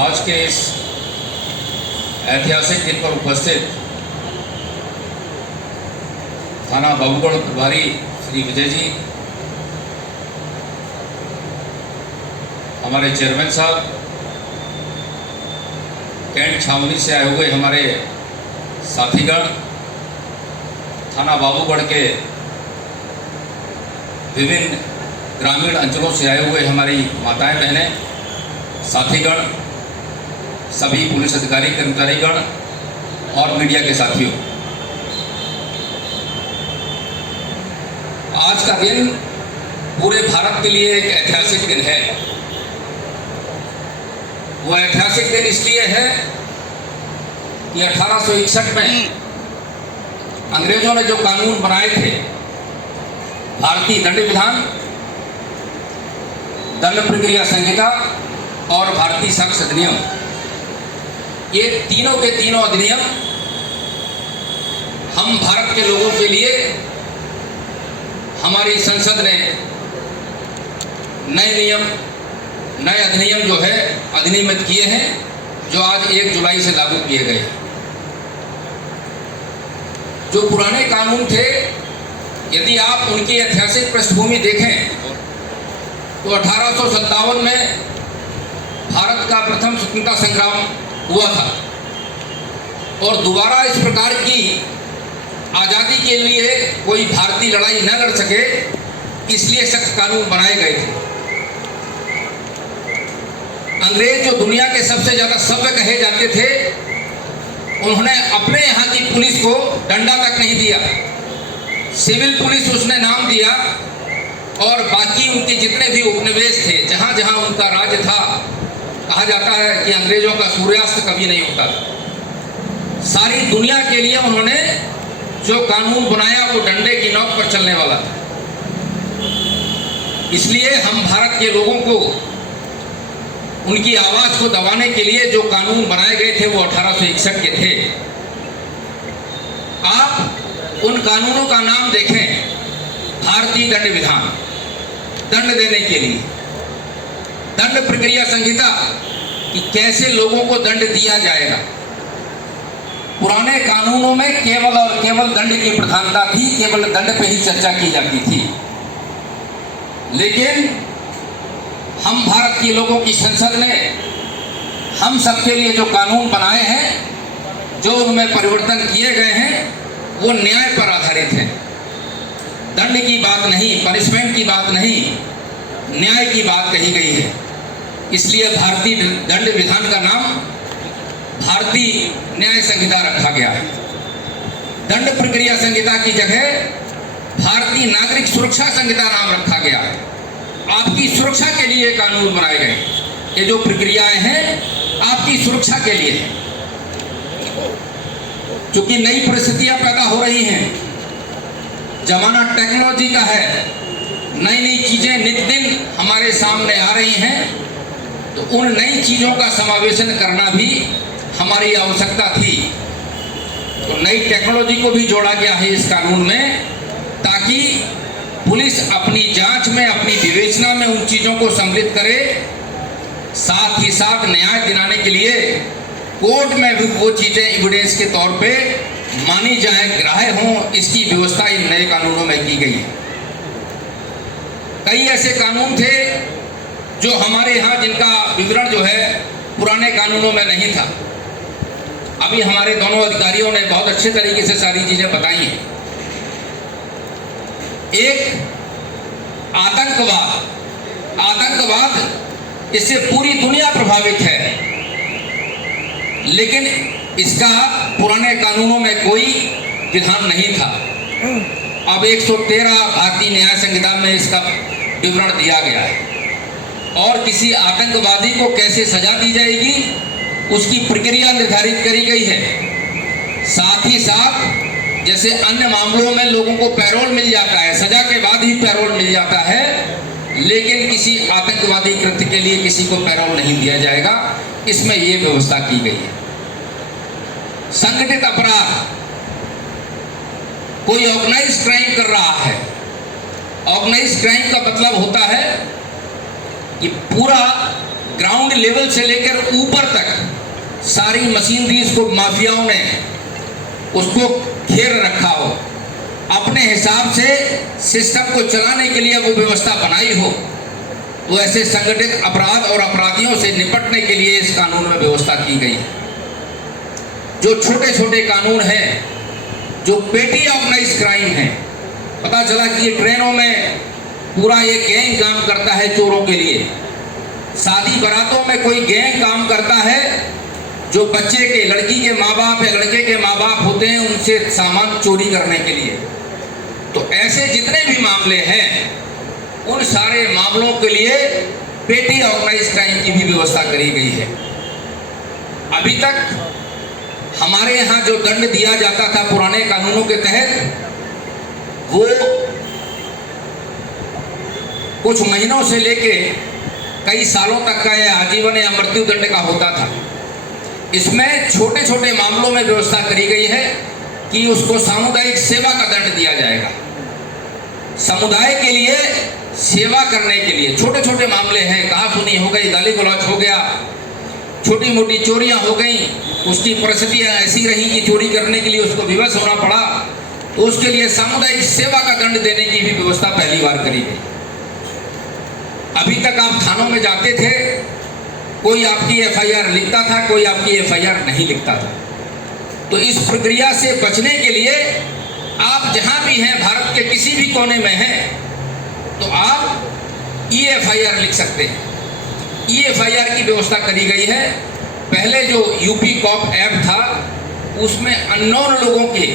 आज के इस ऐतिहासिक दिन पर उपस्थित थाना बाबूगढ़ प्रभारी श्री विजय जी, हमारे चेयरमैन साहब, कैंट छावनी से आए हुए हमारे साथीगण, थाना बाबूगढ़ के विभिन्न ग्रामीण अंचलों से आए हुए हमारी माताएं बहनें, साथीगण, सभी पुलिस अधिकारी कर्मचारीगण और मीडिया के साथियों, आज का दिन पूरे भारत के लिए एक ऐतिहासिक दिन है। वो ऐतिहासिक दिन इसलिए है कि 1861 में अंग्रेजों ने जो कानून बनाए थे, भारतीय दंड विधान, दंड प्रक्रिया संहिता और भारतीय साक्ष्य अधिनियम, ये तीनों के तीनों अधिनियम हम भारत के लोगों के लिए हमारी संसद ने नए नियम, नए अधिनियम जो है अधिनियमित किए हैं, जो आज 1 जुलाई से लागू किए गए। जो पुराने कानून थे, यदि आप उनकी ऐतिहासिक पृष्ठभूमि देखें तो 1857 में भारत का प्रथम स्वतंत्रता संग्राम हुआ था और दोबारा इस प्रकार की आज़ादी के लिए कोई भारतीय लड़ाई न लड़ सके, इसलिए सख्त कानून बनाए गए थे। अंग्रेज जो दुनिया के सबसे ज़्यादा सभ्य कहे जाते थे, उन्होंने अपने यहाँ की पुलिस को डंडा तक नहीं दिया, सिविल पुलिस उसने नाम दिया और बाकी उनके जितने भी उपनिवेश थे, जहाँ जहाँ उनका राज्य था, कहा जाता है कि अंग्रेजों का सूर्यास्त कभी नहीं होता था। सारी दुनिया के लिए उन्होंने जो कानून बनाया वो डंडे की नोक पर चलने वाला था। इसलिए हम भारत के लोगों को उनकी आवाज़ को दबाने के लिए जो कानून बनाए गए थे वो 1861 के थे। आप उन कानूनों का नाम देखें, भारतीय दंड विधान, दंड देने के लिए, दंड प्रक्रिया संहिता कि कैसे लोगों को दंड दिया जाएगा। पुराने कानूनों में केवल और केवल दंड की प्रधानता थी, केवल दंड पे ही चर्चा की जाती थी। लेकिन हम भारत के लोगों की संसद ने हम सबके लिए जो कानून बनाए हैं, जो उनमें परिवर्तन किए गए हैं, वो न्याय पर आधारित है। दंड की बात नहीं, पनिशमेंट की बात नहीं, न्याय की बात कही गई है। इसलिए भारतीय दंड विधान का नाम भारतीय न्याय संहिता रखा गया है। दंड प्रक्रिया संहिता की जगह भारतीय नागरिक सुरक्षा संहिता नाम रखा गया है। आपकी सुरक्षा के लिए कानून बनाए गए। ये जो प्रक्रियाएं हैं आपकी सुरक्षा के लिए है। क्योंकि नई परिस्थितियां पैदा हो रही हैं, जमाना टेक्नोलॉजी का है, नई नई चीजें नित दिन हमारे सामने आ रही हैं, तो उन नई चीजों का समावेशन करना भी हमारी आवश्यकता थी। तो नई टेक्नोलॉजी को भी जोड़ा गया है इस कानून में, ताकि पुलिस अपनी जांच में, अपनी विवेचना में उन चीज़ों को सम्मिलित करे, साथ ही साथ न्याय दिलाने के लिए कोर्ट में भी वो चीज़ें एविडेंस के तौर पे मानी जाए, ग्राह्य हों, इसकी व्यवस्था इन नए कानूनों में की गई है। कई ऐसे कानून थे जो हमारे यहाँ, जिनका विवरण जो है पुराने कानूनों में नहीं था। अभी हमारे दोनों अधिकारियों ने बहुत अच्छे तरीके से सारी चीजें बताई हैं। एक आतंकवाद, इससे पूरी दुनिया प्रभावित है, लेकिन इसका पुराने कानूनों में कोई विधान नहीं था। अब 113 भारतीय न्याय संहिता में इसका विवरण दिया गया है और किसी आतंकवादी को कैसे सजा दी जाएगी उसकी प्रक्रिया निर्धारित करी गई है। साथ ही साथ जैसे अन्य मामलों में लोगों को पैरोल मिल जाता है, सजा के बाद ही पैरोल मिल जाता है, लेकिन किसी आतंकवादी कृत्य के लिए किसी को पैरोल नहीं दिया जाएगा, इसमें ये व्यवस्था की गई है। संगठित अपराध, कोई ऑर्गेनाइज क्राइम कर रहा है, ऑर्गेनाइज क्राइम का मतलब होता है कि पूरा ग्राउंड लेवल से लेकर ऊपर तक सारी मशीनरीज को माफियाओं ने उसको घेर रखा हो, अपने हिसाब से सिस्टम को चलाने के लिए वो व्यवस्था बनाई हो, तो ऐसे संगठित अपराध और अपराधियों से निपटने के लिए इस कानून में व्यवस्था की गई है। जो छोटे छोटे कानून हैं, जो पेटी ऑर्गेनाइज क्राइम है, पता चला कि ये ट्रेनों में पूरा ये गैंग काम करता है चोरों के लिए। शादी बारातों में कोई गैंग काम करता है, जो बच्चे के, लड़की के माँ बाप या लड़के के माँ बाप होते हैं, उनसे सामान चोरी करने के लिए। तो ऐसे जितने भी मामले हैं, उन सारे मामलों के लिए पेटी ऑर्गेनाइज क्राइम की भी व्यवस्था करी गई है। अभी तक हमारे यहाँ जो दंड दिया जाता था पुराने कानूनों के तहत, वो कुछ महीनों से लेके कई सालों तक का या आजीवन या मृत्यु दंड का होता था। इसमें छोटे छोटे मामलों में व्यवस्था करी गई है कि उसको सामुदायिक सेवा का दंड दिया जाएगा। समुदाय के लिए सेवा करने के लिए छोटे छोटे मामले हैं, कहासुनी हो गई, गाली गलौज हो गया, छोटी मोटी चोरियां हो गई, उसकी परिस्थितियां ऐसी रही कि चोरी करने के लिए उसको विवश होना पड़ा, तो उसके लिए सामुदायिक सेवा का दंड देने की भी व्यवस्था पहली बार करी गई। अभी तक आप थानों में जाते थे, कोई आपकी एफआईआर लिखता था, कोई आपकी एफआईआर नहीं लिखता था। तो इस प्रक्रिया से बचने के लिए आप जहां भी हैं, भारत के किसी भी कोने में हैं, तो आप ई-एफआईआर लिख सकते हैं। ई-एफआईआर की व्यवस्था करी गई है। पहले जो यूपी कॉप ऐप था, उसमें अननोन लोगों के